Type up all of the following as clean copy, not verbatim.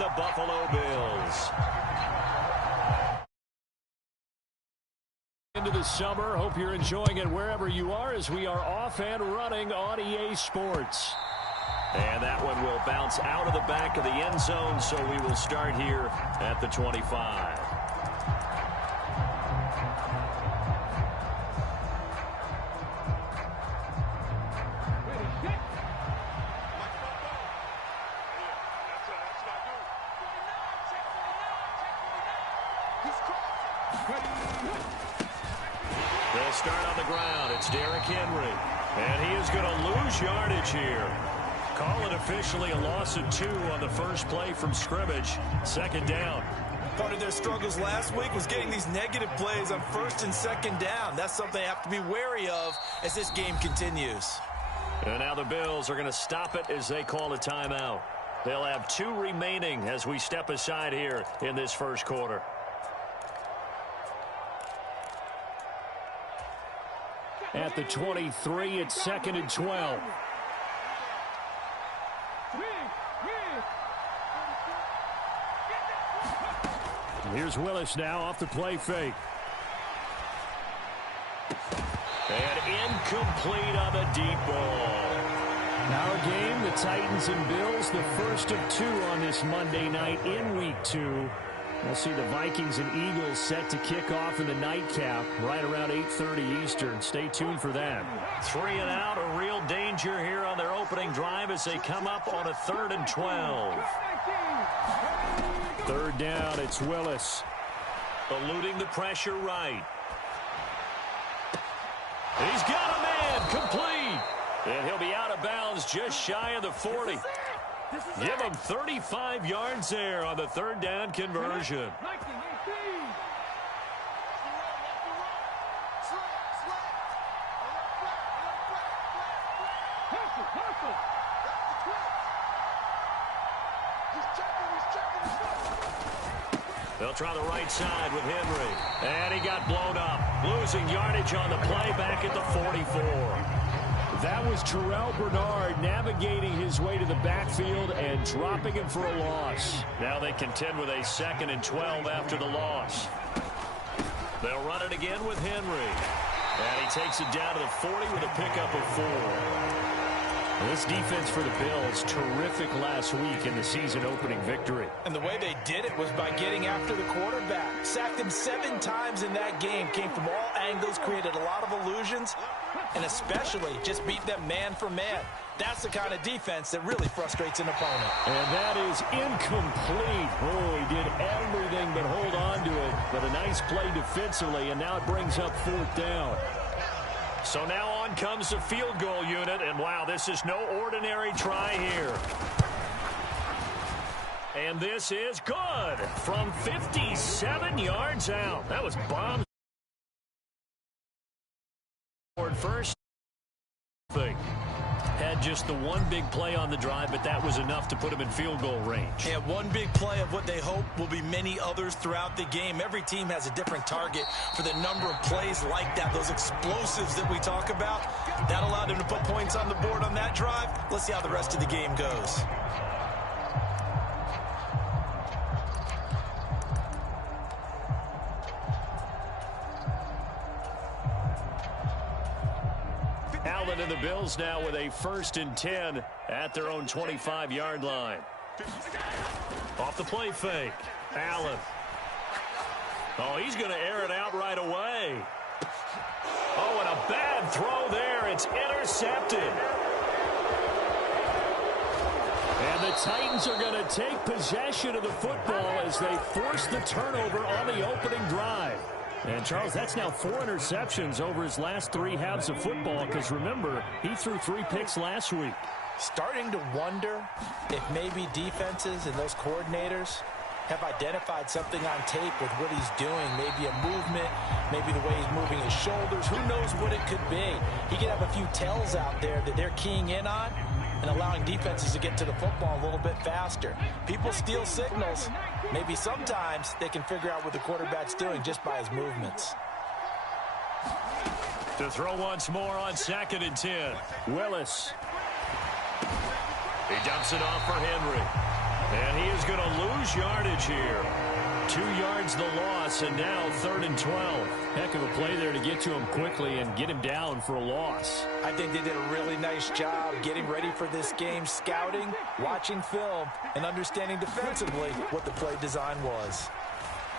the Buffalo Bills. Into the summer. Hope you're enjoying it wherever you are as we are off and running on EA Sports. And that one will bounce out of the back of the end zone, so we will start here at the 25. They'll start on the ground. It's Derrick Henry. And he is going to lose yardage here. Call it officially a loss of 2 on the first play from scrimmage. Second down. Part of their struggles last week was getting these negative plays on first and second down. That's something they have to be wary of as this game continues. And now the Bills are going to stop it as they call a timeout. They'll have 2 remaining as we step aside here in this first quarter. At the 23, it's 2nd and 12. Here's Willis now off the play fake. And incomplete on the deep ball. Our game, the Titans and Bills, the first of 2 on this Monday night in Week 2. We'll see the Vikings and Eagles set to kick off in the nightcap right around 8:30 Eastern. Stay tuned for that. 3 and out, a real danger here on their opening drive as they come up on a 3rd and 12. 3rd down, it's Willis. Eluding the pressure right. He's got a man, complete. And he'll be out of bounds just shy of the 40. Give him 35 yards there on the 3rd down conversion. They'll try the right side with Henry. And he got blown up. Losing yardage on the play back at the 44. That was Terrell Bernard navigating his way to the backfield and dropping him for a loss. Now they contend with a 2nd and 12 after the loss. They'll run it again with Henry. And he takes it down to the 40 with a pickup of 4. This defense for the Bills, terrific last week in the season-opening victory. And the way they did it was by getting after the quarterback. Sacked him 7 times in that game. Came from all angles, created a lot of illusions, and especially just beat them man for man. That's the kind of defense that really frustrates an opponent. And that is incomplete. Oh, he did everything but hold on to it. But a nice play defensively, and now it brings up 4th down. So now on comes the field goal unit, and wow, this is no ordinary try here. And this is good from 57 yards out. That was bombed. First thing. Had just the one big play on the drive, but that was enough to put him in field goal range. Yeah, one big play of what they hope will be many others throughout the game. Every team has a different target for the number of plays like that, those explosives that we talk about. That allowed them to put points on the board on that drive. Let's see how the rest of the game goes. Allen and the Bills now with a 1st and 10 at their own 25-yard line. Off the play fake. Allen. Oh, he's going to air it out right away. Oh, and a bad throw there. It's intercepted. And the Titans are going to take possession of the football as they force the turnover on the opening drive. And, Charles, that's now 4 interceptions over his last 3 halves of football because, remember, he threw 3 picks last week. Starting to wonder if maybe defenses and those coordinators have identified something on tape with what he's doing. Maybe a movement, maybe the way he's moving his shoulders. Who knows what it could be? He could have a few tells out there that they're keying in on and allowing defenses to get to the football a little bit faster. People steal signals. Maybe sometimes they can figure out what the quarterback's doing just by his movements. To throw once more on 2nd and 10. Willis. He dumps it off for Henry. And he is going to lose yardage here. 2 yards the loss, and now 3rd and 12. Heck of a play there to get to him quickly and get him down for a loss. I think they did a really nice job getting ready for this game, scouting, watching film, and understanding defensively what the play design was.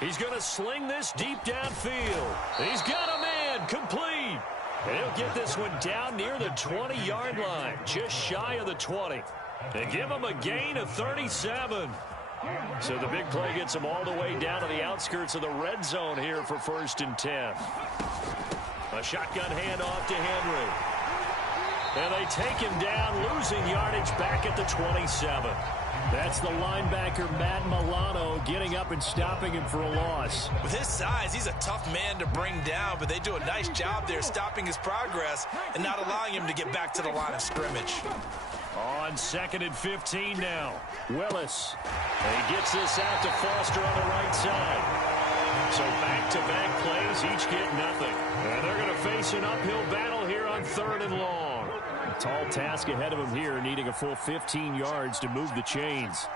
He's going to sling this deep downfield. He's got a man complete. And he'll get this one down near the 20-yard line, just shy of the 20. They give him a gain of 37. So the big play gets him all the way down to the outskirts of the red zone here for 1st and 10. A shotgun handoff to Henry. And they take him down, losing yardage back at the 27. That's the linebacker, Matt Milano, getting up and stopping him for a loss. With his size, he's a tough man to bring down, but they do a nice job there stopping his progress and not allowing him to get back to the line of scrimmage. On 2nd and 15 now. Willis. And he gets this out to Foster on the right side. So back-to-back plays, each get nothing. And they're going to face an uphill battle here on 3rd and long. A tall task ahead of him here, needing a full 15 yards to move the chains.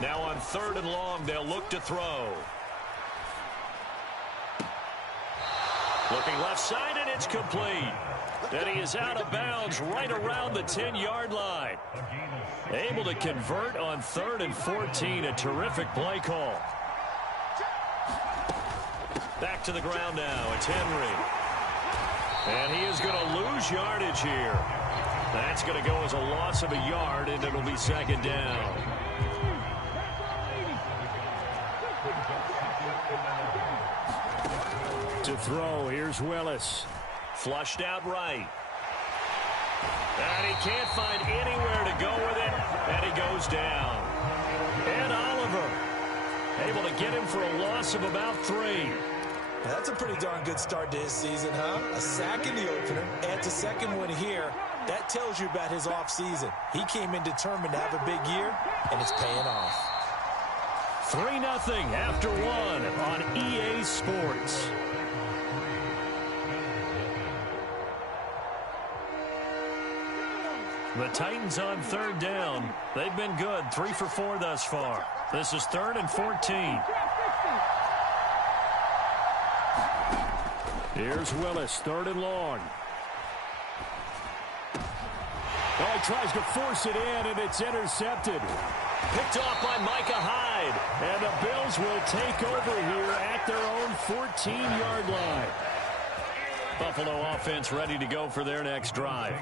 Now on 3rd and long, they'll look to throw. Looking left side, and it's complete. And he is out of bounds right around the 10-yard line. Able to convert on 3rd and 14. A terrific play call. Back to the ground now. It's Henry. And he is going to lose yardage here. That's going to go as a loss of a yard, and it'll be 2nd down. To throw, here's Willis. Flushed out right. And he can't find anywhere to go with it, and he goes down. And Oliver able to get him for a loss of about 3. That's a pretty darn good start to his season, huh? A sack in the opener, adds a second one here. That tells you about his offseason. He came in determined to have a big year, and it's paying off. 3-0 after 1 on EA Sports. The Titans on 3rd down. They've been good, 3 for 4 thus far. This is 3rd and 14. Here's Willis, 3rd and long. Oh, he tries to force it in, and it's intercepted. Picked off by Micah Hyde. And the Bills will take over here at their own 14-yard line. Buffalo offense ready to go for their next drive.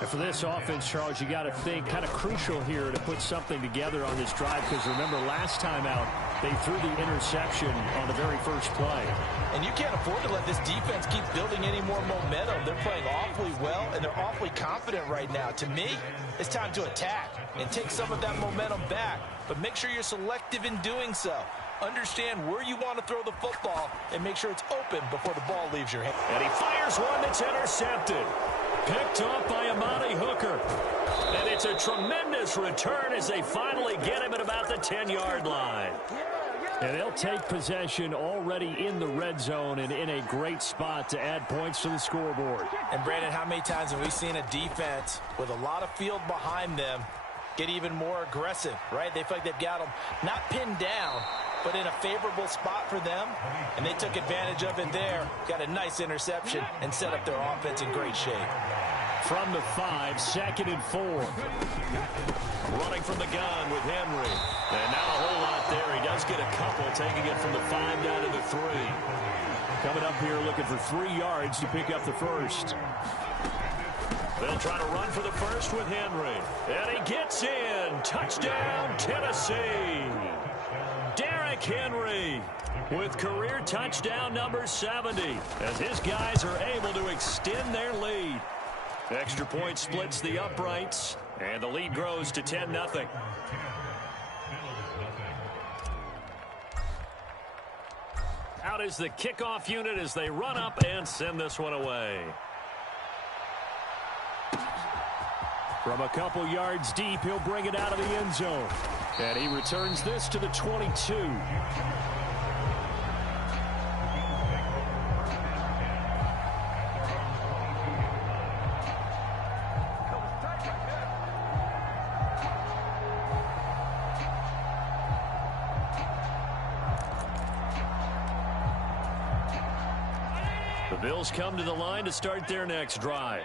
And for this offense, Charles, you got to think kind of crucial here to put something together on this drive, because remember last time out they threw the interception on the very first play. And you can't afford to let this defense keep building any more momentum. They're playing awfully well, and they're awfully confident right now. To me, it's time to attack and take some of that momentum back, but make sure you're selective in doing so. Understand where you want to throw the football and make sure it's open before the ball leaves your hand. And he fires one that's intercepted. Picked off by Amani Hooker. And it's a tremendous return as they finally get him at about the 10-yard line. And they'll take possession already in the red zone and in a great spot to add points to the scoreboard. And Brandon, how many times have we seen a defense with a lot of field behind them get even more aggressive, right? They feel like they've got them not pinned down, but in a favorable spot for them, and they took advantage of it there, got a nice interception, and set up their offense in great shape. From the 5, 2nd and 4. Running from the gun with Henry. And not a whole lot there. He does get a couple, taking it from the 5 down to the 3. Coming up here looking for 3 yards to pick up the first. They'll try to run for the first with Henry. And he gets in. Touchdown, Tennessee. Derrick Henry with career touchdown number 70 as his guys are able to extend their lead. Extra point splits the uprights, and the lead grows to 10-0. Out is the kickoff unit as they run up and send this one away. From a couple yards deep, he'll bring it out of the end zone. And he returns this to the 22. Bills come to the line to start their next drive.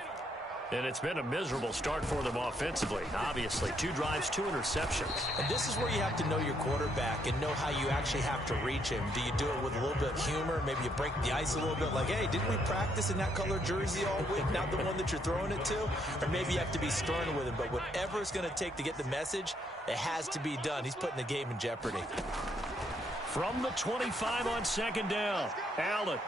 And it's been a miserable start for them offensively. Obviously, 2 drives, 2 interceptions. And this is where you have to know your quarterback and know how you actually have to reach him. Do you do it with a little bit of humor? Maybe you break the ice a little bit like, hey, didn't we practice in that color jersey all week? Not the one that you're throwing it to? Or maybe you have to be stern with him. But whatever it's going to take to get the message, it has to be done. He's putting the game in jeopardy. From the 25 on second down, Allen.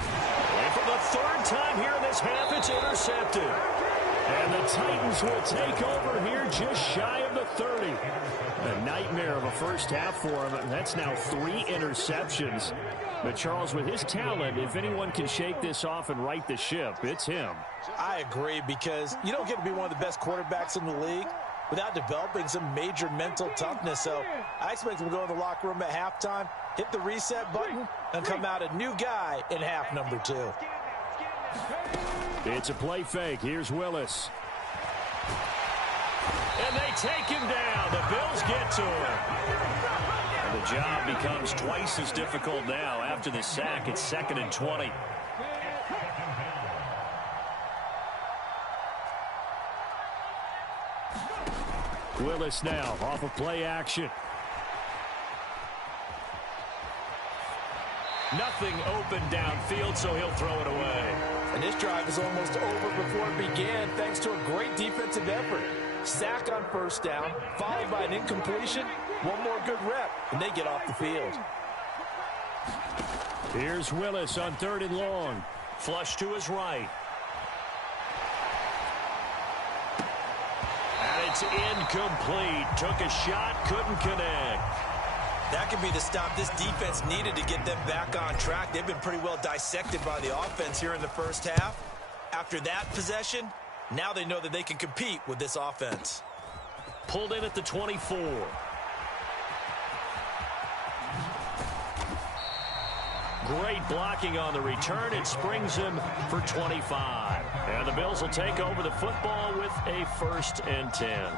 And for the 3rd time here in this half, it's intercepted. And the Titans will take over here just shy of the 30. A nightmare of a first half for him. That's now 3 interceptions. But Charles, with his talent, if anyone can shake this off and right the ship, it's him. I agree, because you don't get to be one of the best quarterbacks in the league without developing some major mental toughness. So I expect him to go in the locker room at halftime, hit the reset button, and come out a new guy in half number 2. It's a play fake. Here's Willis. And they take him down. The Bills get to him. And the job becomes twice as difficult now after the sack. It's 2nd and 20. Willis now off of play action. Nothing open downfield, so he'll throw it away. And this drive is almost over before it began, thanks to a great defensive effort. Sack on first down, followed by an incompletion. One more good rep, and they get off the field. Here's Willis on 3rd and long. Flush to his right. And it's incomplete. Took a shot, couldn't connect. That could be the stop this defense needed to get them back on track. They've been pretty well dissected by the offense here in the first half. After that possession, now they know that they can compete with this offense. Pulled in at the 24. Great blocking on the return. It springs him for 25. And the Bills will take over the football with a 1st and 10.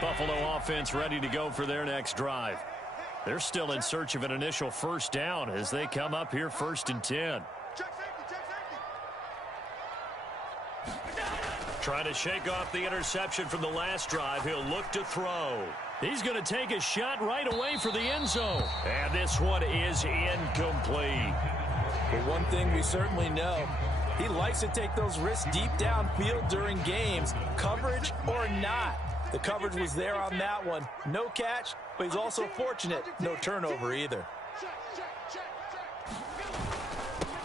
Buffalo offense ready to go for their next drive. They're still in search of an initial 1st down as they come up here 1st and 10. Trying to shake off the interception from the last drive. He'll look to throw. He's going to take a shot right away for the end zone. And this one is incomplete. But one thing we certainly know, he likes to take those risks deep downfield during games, coverage or not. The coverage was there on that one. No catch, but he's also fortunate. No turnover either.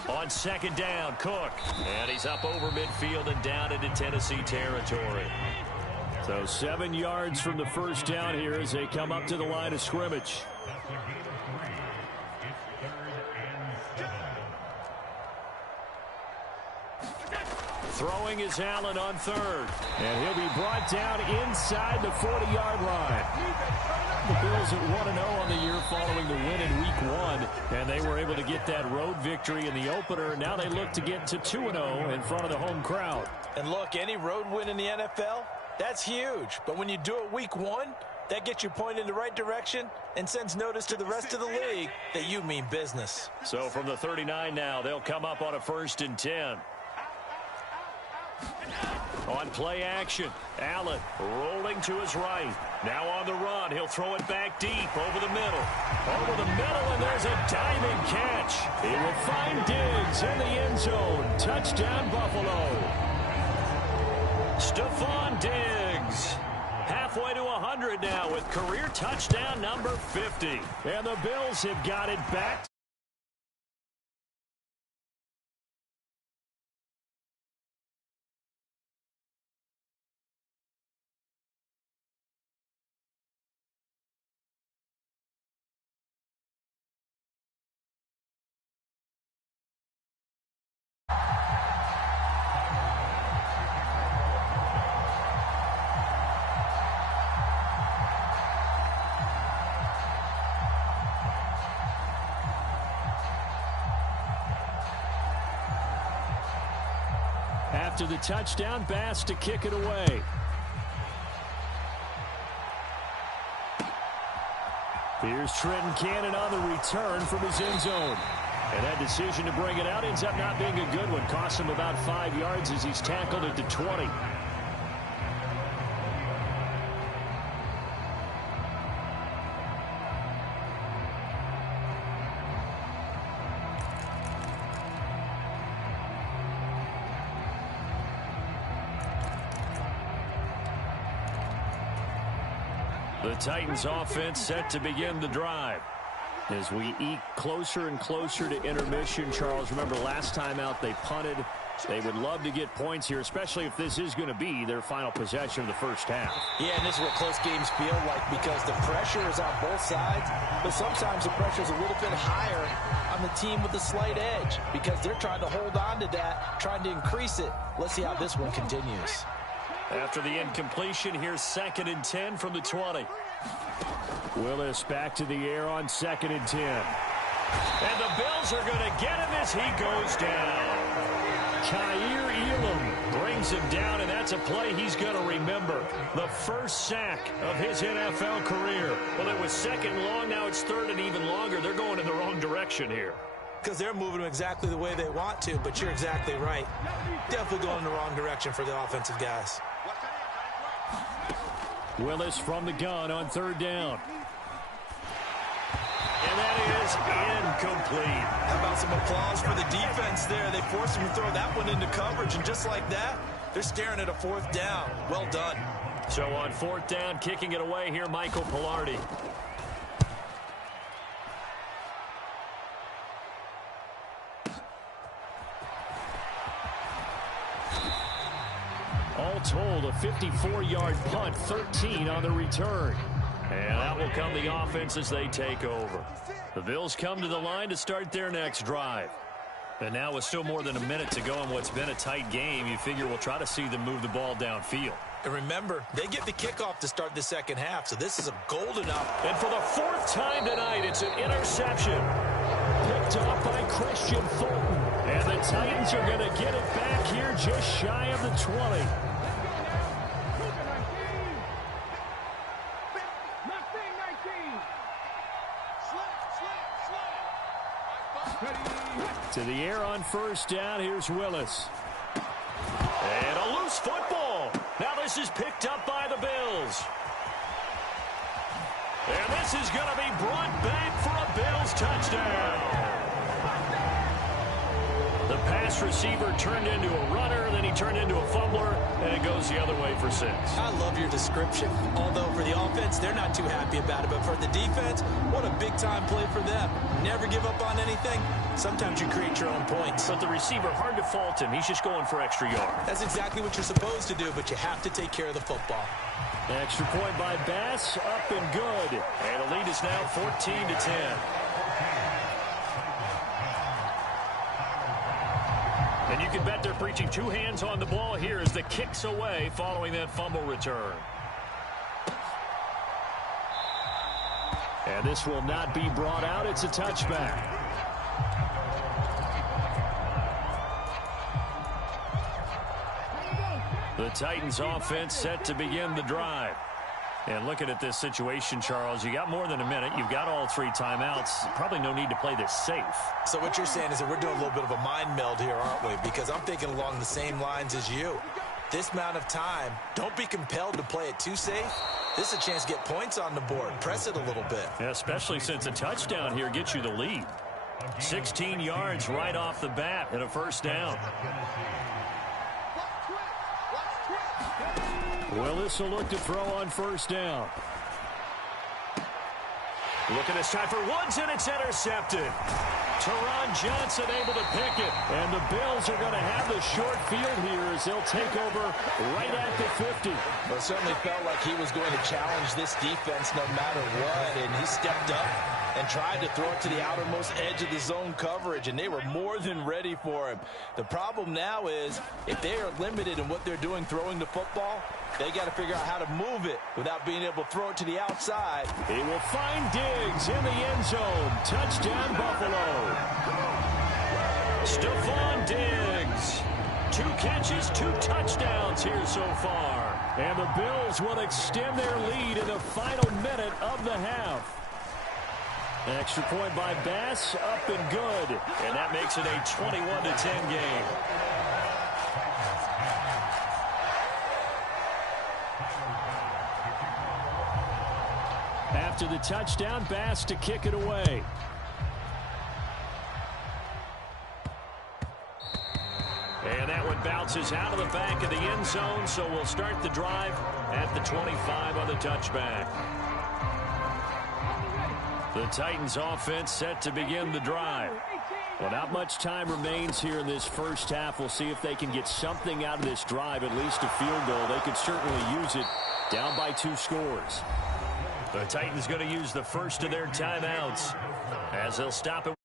On 2nd down, Cook. And he's up over midfield and down into Tennessee territory. So 7 yards from the 1st down here as they come up to the line of scrimmage. Throwing is Allen on 3rd. And he'll be brought down inside the 40-yard line. The Bills at 1-0 on the year following the win in Week 1. And they were able to get that road victory in the opener. Now they look to get to 2-0 in front of the home crowd. And look, any road win in the NFL, that's huge. But when you do it Week 1, that gets you pointed in the right direction and sends notice to the rest of the league that you mean business. So from the 39 now, they'll come up on a 1st and 10. On play action, Allen rolling to his right. Now on the run, he'll throw it back deep over the middle. Over the middle, and there's a diving catch. He will find Diggs in the end zone. Touchdown, Buffalo. Stephon Diggs. Halfway to 100 now with career touchdown number 50. And the Bills have got it back. After the touchdown, Bass to kick it away. Here's Trenton Cannon on the return from his end zone. And that decision to bring it out ends up not being a good one. Cost him about 5 yards as he's tackled at the 20. The Titans offense set to begin the drive. As we eke closer and closer to intermission, Charles, remember last time out they punted. They would love to get points here, especially if this is going to be their final possession of the first half. Yeah, and this is what close games feel like because the pressure is on both sides, but sometimes the pressure is a little bit higher on the team with a slight edge because they're trying to hold on to that, trying to increase it. Let's see how this one continues. After the incompletion, here's 2nd and 10 from the 20. Willis back to the air on 2nd and 10. And the Bills are going to get him as he goes down. Kaiir Elam brings him down, and that's a play he's going to remember. The first sack of his NFL career. Well, it was 2nd long, now it's 3rd and even longer. They're going in the wrong direction here. Because they're moving exactly the way they want to, but you're exactly right. Definitely going in the wrong direction for the offensive guys. Willis from the gun on 3rd down. And that is incomplete. How about some applause for the defense there? They forced him to throw that one into coverage, and just like that, they're staring at a 4th down. Well done. So on 4th down, kicking it away here, Michael Pilardi. All told, a 54-yard punt, 13 on the return. And out will come the offense as they take over. The Bills come to the line to start their next drive. And now with still more than a minute to go in what's been a tight game, you figure we'll try to see them move the ball downfield. And remember, they get the kickoff to start the second half, so this is a golden up. And for the 4th time tonight, it's an interception. Picked up by Christian Fulton. And the Titans are going to get it back here just shy of the 20. To the air on 1st down, here's Willis. And a loose football. Now this is picked up by the Bills. And this is going to be brought back for a Bills touchdown. The pass receiver turned into a runner, then he turned into a fumbler, and it goes the other way for 6. I love your description. Although for the offense, they're not too happy about it. But for the defense, what a big-time play for them. Never give up on anything. Sometimes you create your own points. But the receiver, hard to fault him. He's just going for extra yards. That's exactly what you're supposed to do, but you have to take care of the football. Extra point by Bass, up and good. And the lead is now 14-10. And you can bet they're preaching 2 hands on the ball here as the kick's away following that fumble return. And this will not be brought out. It's a touchback. The Titans offense set to begin the drive. And looking at this situation, Charles, you got more than a minute. You've got all 3 timeouts. Probably no need to play this safe. So what you're saying is that we're doing a little bit of a mind meld here, aren't we? Because I'm thinking along the same lines as you. This amount of time, don't be compelled to play it too safe. This is a chance to get points on the board. Press it a little bit. Yeah, especially since a touchdown here gets you the lead. 16 yards right off the bat and a 1st down. Willis will look to throw on 1st down. Look at this time for Woods, and it's intercepted. Teron Johnson able to pick it. And the Bills are going to have the short field here as they'll take over right at the 50. Well, it certainly felt like he was going to challenge this defense no matter what, and he stepped up and tried to throw it to the outermost edge of the zone coverage, and they were more than ready for him. The problem now is if they are limited in what they're doing throwing the football, they got to figure out how to move it without being able to throw it to the outside. He will find Diggs in the end zone. Touchdown, Buffalo. Stephon Diggs. 2 catches, 2 touchdowns here so far. And the Bills will extend their lead in the final minute of the half. Extra point by Bass, up and good. And that makes it a 21-10 game. After the touchdown, Bass to kick it away. And that one bounces out of the back of the end zone, so we'll start the drive at the 25 on the touchback. The Titans offense set to begin the drive. Well, not much time remains here in this first half. We'll see if they can get something out of this drive, at least a field goal. They could certainly use it, down by 2 scores. The Titans going to use the first of their timeouts as they'll stop it.